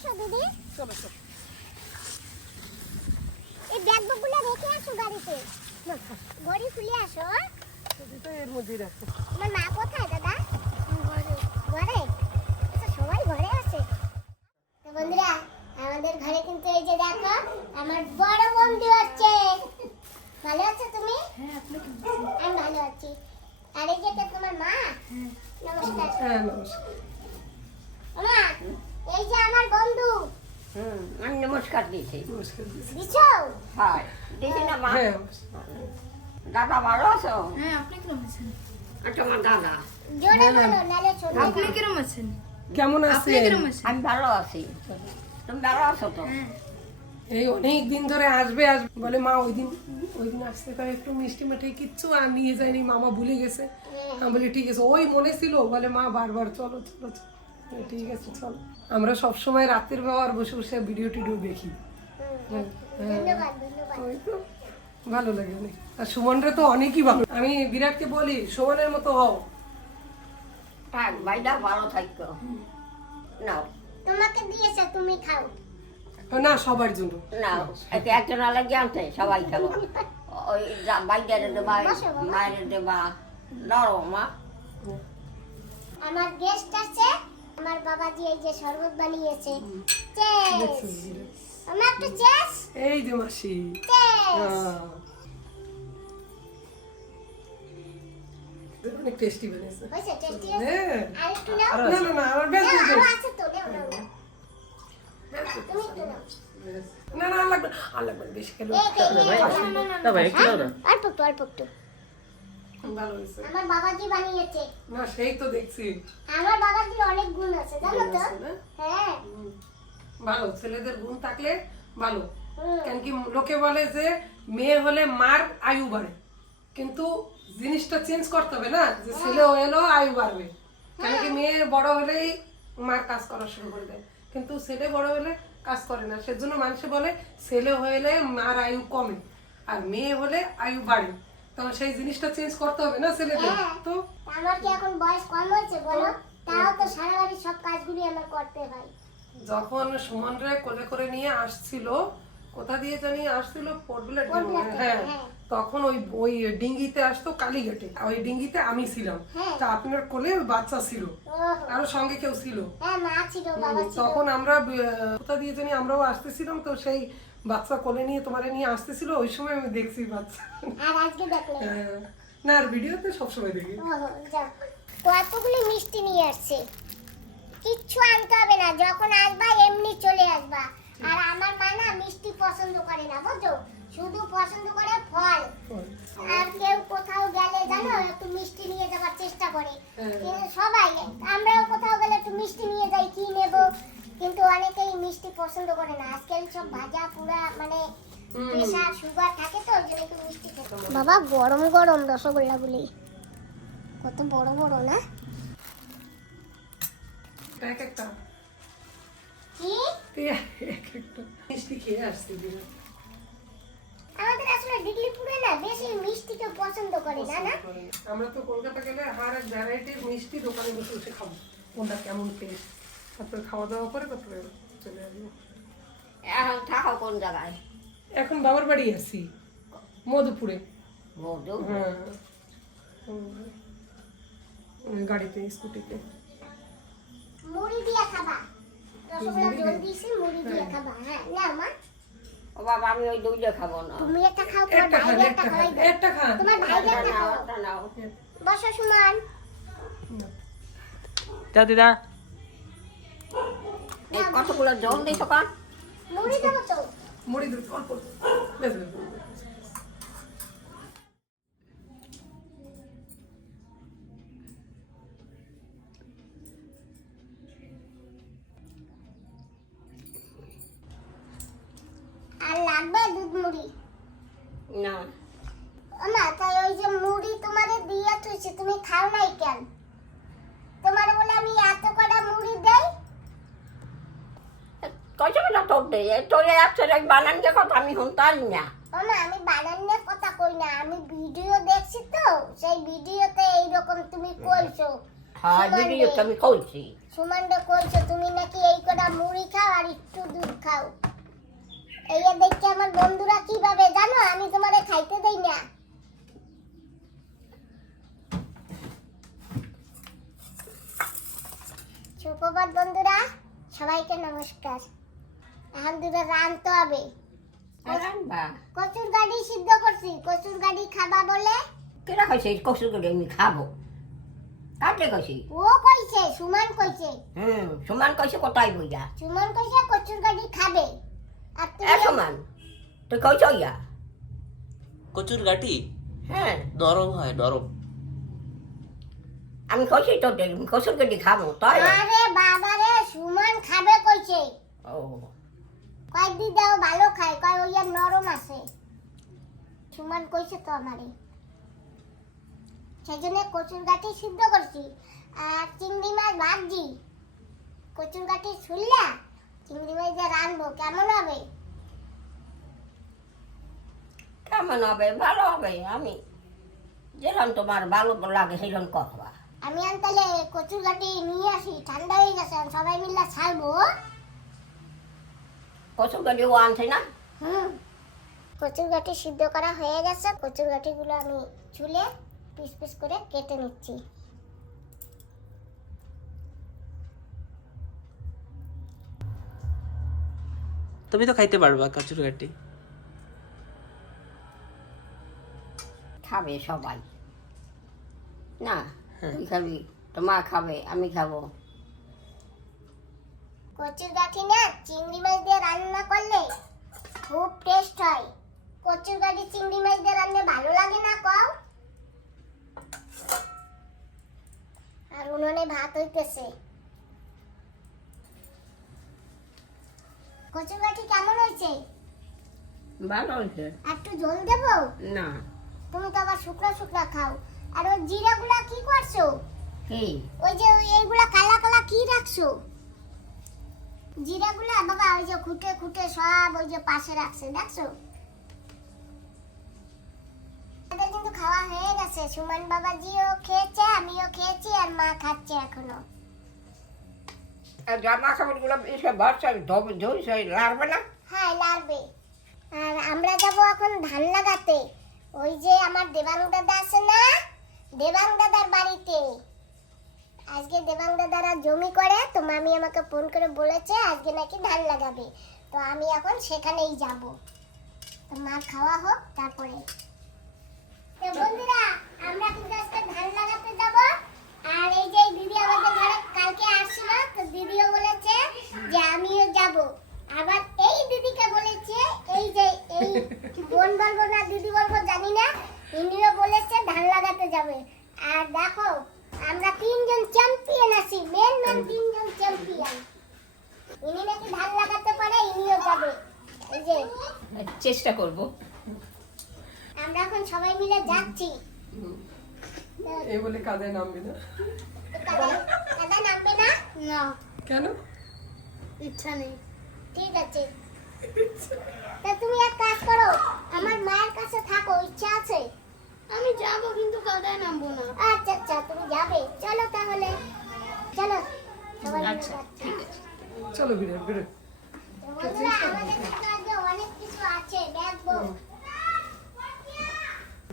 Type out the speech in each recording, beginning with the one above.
আসো দিদি। চলো চলো। এই ব্যাগগুলো রেখে আসো গাড়িতে ঘড়ি খুলে আসো। এটা এর মধ্যেই রাখো। তোমার মা কোথায় দাদা? ঘরে। ঘরে? আচ্ছা, সবাই ঘরে আছে। তো বন্ধুরা আমাদের ঘরে কিন্তু এই যে দেখো আমার বড় বন্ধু আছে ভালো আছো তুমি? আমি ভালো আছি। আর এই যে তোমার মা নমস্কার। হ্যাঁ নমস্কার। মা এই যে আমার বন্ধু। হুম আমি নমস্কার দিছি নমস্কার। দিছো? হয় দিছি না মা? হ্যাঁ দাদা ভালো আছো? হ্যাঁ আপনি কিরম আছেন? আর তোমার দাদা? জোরে বলো নালে শুনবে আপনি না। কিরম আছেন? কেমন আপনি আছেন? কিরম আছেন? আমি ভালো আছি। তুমি ভালো আছো তো? হ্যাঁ। এই অনেক দিন ধরে আসবে আসবে বলে মা ওই দিন ওই দিন আসতে পারে একটু মিষ্টি মিঠাই কিচ্ছু আর নিয়ে যায়নি মামা ভুলে গেছে। আমি বলি ঠিক আছে। ওই মনে ছিল বলে মা বারবার চলো চলো চলো। ঠিক আছে চলো। আমরা সব সময় রাতের ব্যবহার বসে বসে ভিডিও টিডিও দেখি। হ্যাঁ, হ্যাঁ। ভালো লাগে অনেক। আর সুমনরে তো অনেকই ভালো। আমি বিরাটকে বলি সুমনের মতো হও। থাক বাইদা ভালো থাকো নাও। তোমাকে দিয়েছে তুমি খাও। না সবার জন্য। নাও। এতে একজন আলাদা আনতে সবাই খাব। ওই দেবা। মায়ের দেবা। মা। আমার গেস্ট আছে। আমার বাবাজি এই যে শরবত বানিয়েছে চেস আমার একটু চেস এই যে মাসি হ্যাঁ। অনেক টেস্টি বানিয়েছে হ্যাঁ না না না আমার বেশ আরও তো না না লাগবে লাগবে বেশি খেলে না, না, হ্যাঁ? অল্প একটু অল্প একটু ভালো হয়েছে। আমার বাবাজি বানিয়েছে। না সেই তো দেখছি। আমার বাবাজির অনেক গুণ আছে জানো তো? হ্যাঁ। ভালো ছেলেদের গুণ থাকলে ভালো। কেন কি লোকে বলে যে মেয়ে হলে মার আয়ু বাড়ে। কিন্তু জিনিসটা চেঞ্জ করতে হবে না যে ছেলে হলেও আয়ু বাড়বে। কেন কি মেয়ে বড় হলেই মার কাজ করা শুরু করে দেয়। কিন্তু ছেলে বড় হলে কাজ করে না। সেজন্য মানুষে বলে ছেলে হলে মার আয়ু কমে আর মেয়ে হলে আয়ু বাড়ে। সেই জিনিসটা চেঞ্জ করতে হবে না ছেলেদের? হ্যাঁ। তো? আমার কি এখন বয়স কম হয়েছে বলো? তাও তো সারা বাড়ির সব কাজগুলি আমার করতে হয়। যখন সুমন রে কোলে করে নিয়ে আসছিল কোথা দিয়ে জানি আসছিল? পোর্টব্লেট হ্যাঁ হ্যাঁ। তখন ওই ওই ডিঙ্গিতে আসতো কালীঘাটে। ওই ডিঙ্গিতে আমি ছিলাম। হ্যাঁ। তা আপনার কোলে বাচ্চা ছিল। আরও সঙ্গে কেউ ছিল। তখন আমরা কোথা দিয়ে জানি আমরাও আসতেছিলাম তো সেই বাচ্চা কোলে নিয়ে তোমারে নিয়ে আসতেছিল ওই সময় আমি দেখছি বাচ্চা। আর আজকে দেখলাম হ্যাঁ। না আর ভিডিওতে সবসময় দেখি। কতগুলি মিষ্টি নিয়ে আসছে। কিচ্ছু আনতে হবে না যখন আসবা এমনি চলে আসবা। আর আমার মা না মিষ্টি পছন্দ করে না বুঝছ শুধু পছন্দ করে ফল আর কেউ কোথাও গেলে জানো একটু মিষ্টি নিয়ে যাওয়ার চেষ্টা করে হ্যাঁ। কিন্তু সবাই আমরাও কোথাও গেলে একটু মিষ্টি নিয়ে যাই কি নেব কিন্তু অনেকেই মিষ্টি পছন্দ করে না আজকাল সব ভাজা পুরা মানে প্রেশার সুগার থাকে তো ওই জন্য একটু মিষ্টি খেতে বাবা গরম গরম রসগোল্লা গুলি কত বড় বড় না? এক একটা। কি? মিষ্টি খেয়ে আসছি বিরাট। আমাদের আসলে ডিগলিপুরে না বেশি মিষ্টি কেউ পছন্দ করে না না? আমরা তো কলকাতা গেলে হার এক ভ্যারাইটির মিষ্টি দোকানে বসে বসে খাব। কোনটা কেমন টেস্ট তারপরে খাওয়া দাওয়া করে তারপরে চলে আসব। এখন থাকো কোন জায়গায়? এখন বাবার বাড়ি আছি মধুপুরে। মধু হ্যাঁ। গাড়িতে স্কুটিতে। মুড়ি দিয়ে খাবা। রসগোল্লা জল দিয়েছি মুড়ি দিয়ে খাবা হ্যাঁ। না মা? ও বাবা আমি ওই দুইটা খাব না। তুমি একটা খাও তোমার একটা খান একটা একটা খান দাও। একটা খান। তোমার ভাইকে একটা একটা একটা নাও বসো সুমন। যা দিদা। এই কতগুলো জল দিছো কান মুড়ি দেবো তো। মুড়ি দুধ অল্প বেশ। আর লাগবে দুধ মুড়ি। না। না তাই ওই যে মুড়ি তোমারে দিয়ে তুইছি তুমি খাও নাই কেন? তোমার বলে আমি এত কটা মুড়ি দেই। কইছো না তোর দে তোর একটা বানান যে কথা আমি শুনতাম না। মামা আমি বানানোর কথা কই না আমি ভিডিও দেখছি তো সেই ভিডিওতে এইরকম তুমি কইছো। হ্যাঁ আমি সুমানটা কইছো তুমি নাকি এই কটা মুড়ি খাও আর একটু দুধ খাও। এই যে আমার বন্ধুরা কীভাবে জানো? আমি তোমারে খাইতে দেই না। সুপ্রভাত বন্ধুরা সবাইকে নমস্কার। এখন দুটো রানতে হবে। কচুর গাড়ি সিদ্ধ করছি কচুর গাড়ি খাবা বলে? কেনা কইছে কষ্ট করে আমি খাব? কাটলে কইছি? ও কইছে সুমান কইছে। হুম সমান কইছে কোথায় বইয়া? সুমান কইছে কচুর গাড়ি খাবে। সমান তুই কইছ ইয়া কচুর গাঠি হ্যাঁ নরম হয় নরম আমি কইছি তো কসুর কেটে খাব তাই আরে বাবা রে সুমান খাবে কইছে ও কয় দি দাও ভালো খায় কয় ওই আর নরম আছে সুমান কইছে তো আমারে সেই জন্য কচুর গাঠি সিদ্ধ করছি আর চিংড়ি মাছ ভাবছি কচুর গাঠি ছুললা চিংড়ি দিয়ে রানবো কেমন হবে? কেমন হবে? ভালো হবে আমি যেরকম তোমার ভালো লাগে সেরকম কথা আমি আনতালে কচুর গাঠি নিয়ে আসি ঠান্ডা হয়ে গেছে সবাই মিলে ছাড়বো। কসুর কেটে ও আনছে না? হুম কচুর গাঠি সিদ্ধ করা হয়ে গেছে কচুর গাঠিগুলো আমি চুলে পিস পিস করে কেটে নিচ্ছি। তুমি তো খাইতে পারবা কচুর গাঠি খাবে সবাই। না তুই খাবি তোমার খাবে আমি খাব। কচুর গাঠি না চিংড়ি মাছ দিয়ে রান্না করলে খুব টেস্ট হয়। কচুর গাঠি চিংড়ি মাছ দিয়ে রান্না ভালো লাগে না কও? আর উনুনে ভাত হইতেছে। কচুর গাঠি কেমন হয়েছে? ভালো হয়েছে। একটু জল দেবো? না। তুমি তো আবার শুকনা শুকনা খাও। আর ওই জিরাগুলা কি করছ? কি? ওই যে এইগুলা কালা কালা কি রাখছো? জিরাগুলা? বাবা ওই যে খুঁটে খুঁটে সব ওই যে পাশে রাখছে দেখছ? আমাদের কিন্তু খাওয়া হয়ে গেছে। সুমন বাবাজিও খেয়েছে আমিও খেয়েছি আর মা খাচ্ছে এখনও। জামা এসে বর্ষা লাড়বে না। হ্যাঁ লাগবে আর আমরা যাব এখন ধান লাগাতে। ওই যে আমার দেবাং দাদা আছে না? দেবাং দাদার বাড়িতে। আজকে দেবাং দাদারা জমি করে, তো মামি আমাকে ফোন করে বলেছে আজকে নাকি ধান লাগাবে। তো আমি এখন সেখানেই যাব। তো মার খাওয়া হোক, তারপরে। বন্ধুরা, আমরা কিন্তু আজকে ধান লাগাতে আর এই যে দিদি আমাদের ঘরে কালকে আসছিল তো দিদিও বলেছে যে আমিও যাব। আবার এই দিদিকে বলেছে এই যে এই বোন বলব না দিদি বলব জানি না ইনিও বলেছে ধান লাগাতে যাবে। আর দেখো আমরা তিনজন চ্যাম্পিয়ন আছি মেন মেন তিনজন চ্যাম্পিয়ন ইনি নাকি ধান লাগাতে পারে ইনিও যাবে। এই যে। চেষ্টা করব। আমরা এখন সবাই মিলে যাচ্ছি। এই বলে কাজে নামবি না দাদা নামবে না। না কেন? ইচ্ছা নেই। ঠিক আছে। তা তুমি এক কাজ করো আমার মায়ের কাছে থাকো ইচ্ছা আছে? আমি যাব কিন্তু কাদায় নামবো না। আচ্ছা আচ্ছা তুমি যাবে। চলো তাহলে। চলো যাচ্ছি। চলো বিরে বিরে। বন্ধুরা, আমাদের কাছে আজকে অনেক কিছু আছে দেখব।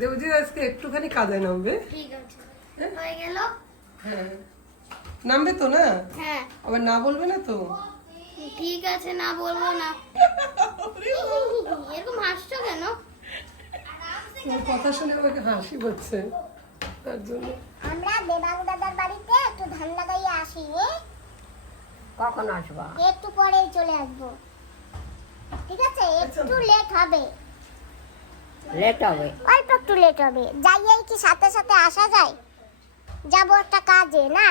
দেবজি আজকে একটুখানি কাজে নামবে। ঠিক আছে। হয়ে গেল? হ্যাঁ। নামবে তো না? হ্যাঁ। আবার না বলবে না তো? ঠিক আছে না বলব না। এরকম হাসছো কেন? তোমার কথা শুনে আমাকে হাসি পাচ্ছে। তার জন্য। আমরা দেবাং দাদার বাড়িতে একটু ধান লাগাইয়ে আসি? কখন আসবা? একটু পরেই চলে আসব। ঠিক আছে? একটু লেট হবে। লেট হবে। অল্প একটু লেট হবে। যাইয়েই কি সাথে সাথে আসা যায়? যাব একটা কাজে না।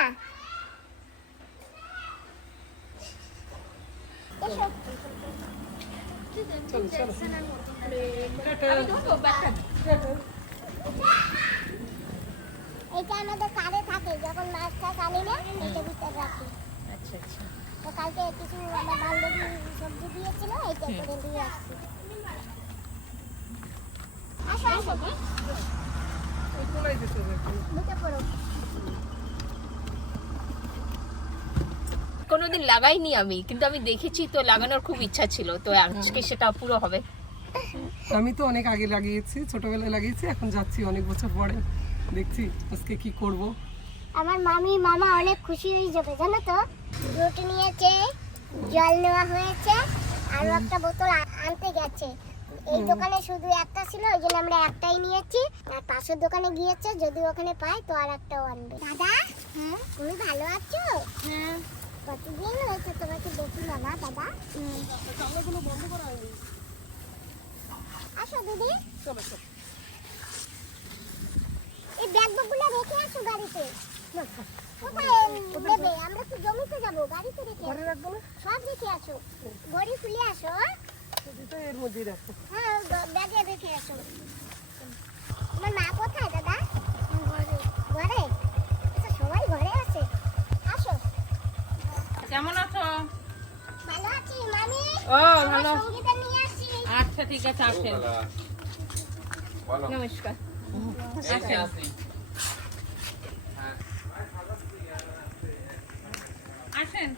এটা আমাদের কারে থাকে যখন মাছ টাছ আনি না এটা ভিতরে রাখি। আচ্ছা আচ্ছা। তো কালকে কিছু আমার বান্ধবী সবজি দিয়েছিল এটা করে দিয়ে আসছি। আসো আসো ওই কোনায় যেতে হবে একটু। ঢুকে পড়ো কোনোদিন লাগাইনি আমি কিন্তু আমি দেখেছি তো লাগানোর খুব ইচ্ছা ছিল তো আজকে সেটা পুরো হবে। আমি তো অনেক আগে লাগিয়েছি ছোটবেলায় লাগিয়েছি এখন যাচ্ছি অনেক বছর পরে। দেখছি আজকে কি করব। আমার মামি মামা অনেক খুশি হয়ে যাবে জানো তো? রুটি নিয়েছে জল নেওয়া হয়েছে আর একটা বোতল আনতে গেছে। এই দোকানে শুধু একটা ছিল ওই জন্য আমরা একটাই নিয়েছি। আর পাশের দোকানে গিয়েছে যদি ওখানে পাই তো আর একটাও আনবে। দাদা হ্যাঁ তুমি ভালো আছো? হ্যাঁ। কতদিন হয়েছে তোমাকে দেখি না না দাদা আসো দিদি এই ব্যাগগুলো রেখে আসো গাড়িতে কোথায় দেবে আমরা তো জমিতে যাব গাড়িতে রেখে। ঘরে রাখব সব রেখে আসো। ঘড়ি খুলে আসো? তো এর মধ্যেই হ্যাঁ ব্যাগে রেখে আসো। আমার মা কোথায় দাদা ঘরে ঘরে আচ্ছা সবাই ঘরে আছে আসো কেমন আছো? ভালো আছি মামি। ও আমার সঙ্গীতা নিয়ে আসছি আচ্ছা ঠিক আছে আসেন। নমস্কার। আসেন।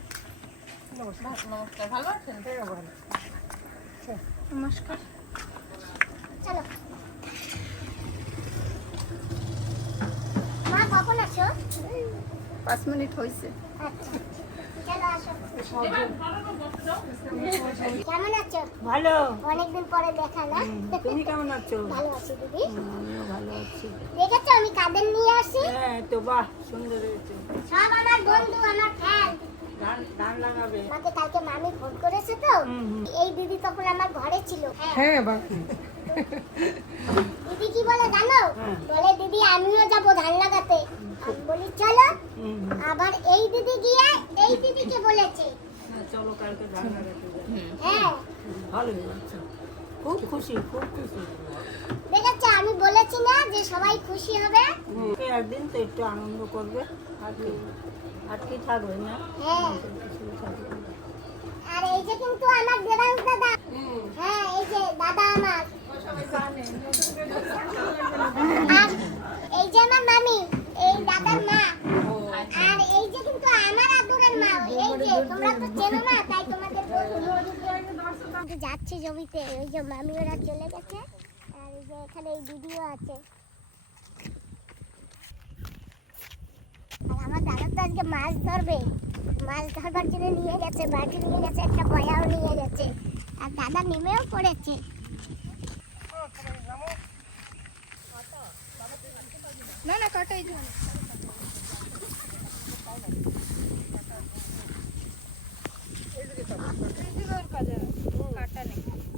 নমস্কার ভালো আছেন? নমস্কার। চলো। মা কখন আসো পাঁচ মিনিট হয়েছে আচ্ছা। আসো কেমন আছো? ভালো। অনেকদিন পরে দেখা না? তুমি কেমন আছো? ভালো আছি দিদি। আমিও ভালো আছি। দেখেছ আমি কাদের নিয়ে আসি? হ্যাঁ তো বাহ সুন্দর হয়েছে। সব আমার বন্ধু আমার ফ্যান আমাকে কালকে মামি ফোন করেছে তো? এই দিদি তখন আমার ঘরে ছিল। হ্যাঁ বাকি বলে দিদি আমিও যাব ধান লাগাতে আমি বলি চলো। আবার এই দিদি গিয়ে এই দিদিকে বলেছে। হ্যাঁ, চলো কালকে ধান লাগাতে হ্যাঁ। ভালো খুব খুশি খুব খুশি। দেখেছ আমি বলেছি না যে সবাই খুশি হবে? একদিন তো একটু আনন্দ করবে। আর কি? আর কি থাকবে না? হ্যাঁ। আর এই যে কিন্তু আমার দেবাংশ দাদা। হ্যাঁ এই যে দাদা আমার আর এই যে আমার মামি এই দাদার মা আর এই যে কিন্তু আমার আদরের মা এই যে তোমরা তো চেনো না তাই তোমাদের বলছি আমি যাচ্ছি জমিতে ওই যে মামি ওরা চলে গেছে, আর যে এখানে এই দিদিও আছে। আর আমার দাদা তো আজকে মাছ ধরবে। মাছ ধরবার জন্য নিয়ে গেছে, বাটি নিয়ে গেছে, একটা বয়াও নিয়ে গেছে। আর দাদা নেমেও পড়েছে। না না, কাটাই কোথায়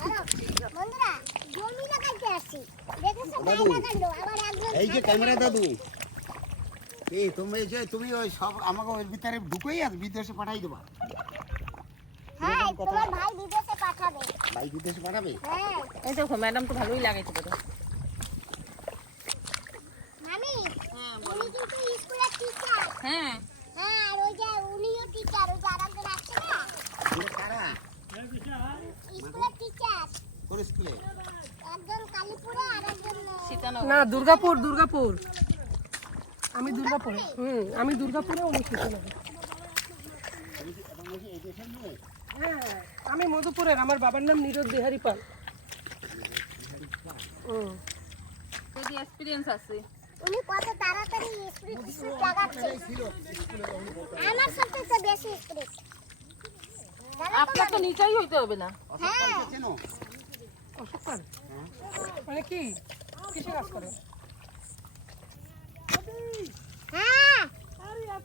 চলো, বন্ধুরা জমি লাগাইতে আসছি। দেখেছ আবার একজন এই যে ক্যামেরা দাদু। এই তুমি যে তুমি ওই সব আমাকে ওর ভিতরে ঢুকেই আর বিদেশে পাঠাই দেবা। হ্যাঁ তোমার ভাই বিদেশে পাঠাবে। ভাই বিদেশে পাঠাবে? হ্যাঁ। এই দেখো ম্যাডাম তো ভালোই লাগাইতে পারে মামি উনি কিন্তু স্কুলের টিচার হ্যাঁ। হ্যাঁ ওই যে উনিও টিচার ওই আছে না? এটা কারা? স্কুলের টিচার কোন স্কুলে? একজন কালীপুরে আর একজন না দুর্গাপুর দুর্গাপুর। আমি দুর্গাপুরে। হুম আমি দুর্গাপুরে অনুষ্ঠিত নেব হ্যাঁ আমি মধুপুরের আমার বাবার নাম নীরজ বিহারী পাল। হুম। এক্সপিরিয়েন্স আছে। উনি কত তাড়াতাড়ি আমার বেশি আপনার তো নিচেই হইতে হবে না। হ্যাঁ। চেনো অশোক পাল মানে কি? কিসে কাজ করে এ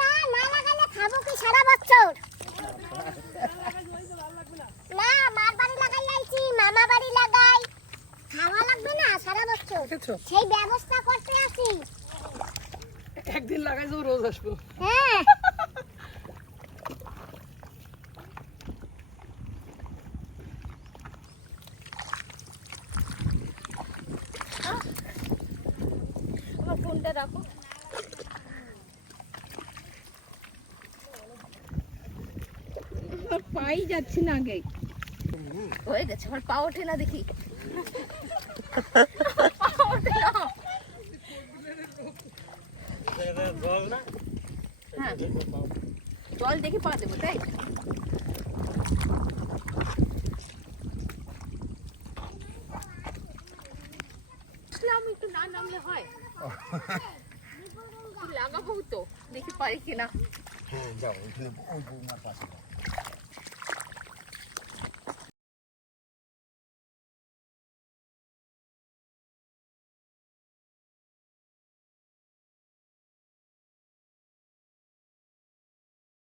না না লাগালে খাব কি সারা বছর? না মার বাড়ি লাগাই আইছি মামা বাড়ি লাগাই। খাওয়া লাগবে না সারা বছর। সেই ব্যবস্থা করতে আসি। একদিন লাগাইছো রোজ আসব। হ্যাঁ। পাই যাচ্ছে না আগে হয়ে গেছে আমার পা ওঠে না দেখি পা ওঠে না। হ্যাঁ জল দেখে পা দেবো তাই ইসলাম একটু না নামলে হয় লাগাবো তো দেখি পারি কিনা হ্যাঁ যাও ওইখানে ওই বৌমার পাশে যাও।